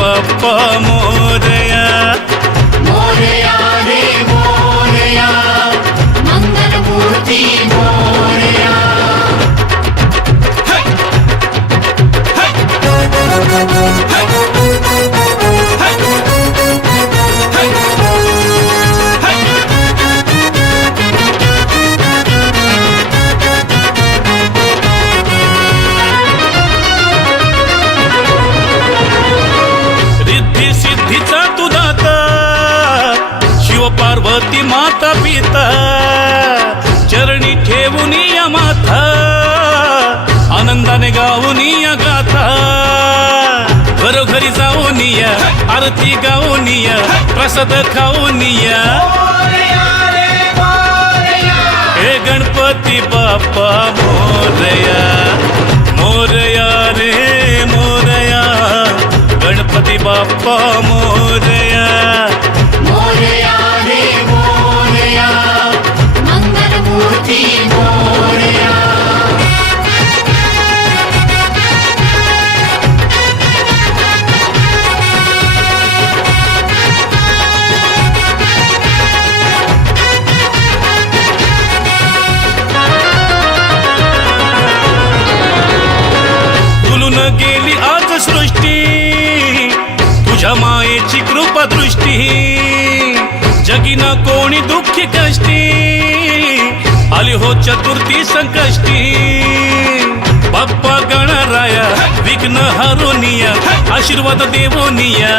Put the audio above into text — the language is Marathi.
ಬಪ್ಪ ಮೋದಯ ಮೋದಯ माझा तू दाता शिव पार्वती माता पिता चरणी ठेवून या माथा आनंदाने गाऊन या गाथा घरोघरी जाऊन या आरती गाऊन या प्रसाद खाऊन या हे गणपती बाप्पा मोरया मोरया रे मोरया गणपती बाप्पा जमायेची कृपा दृष्टी जगी ना कोणी दुःखी कष्टी आली हो चतुर्थी संकष्टी बाप्पा गणराया विघ्न हरोनिया आशीर्वाद देवोनिया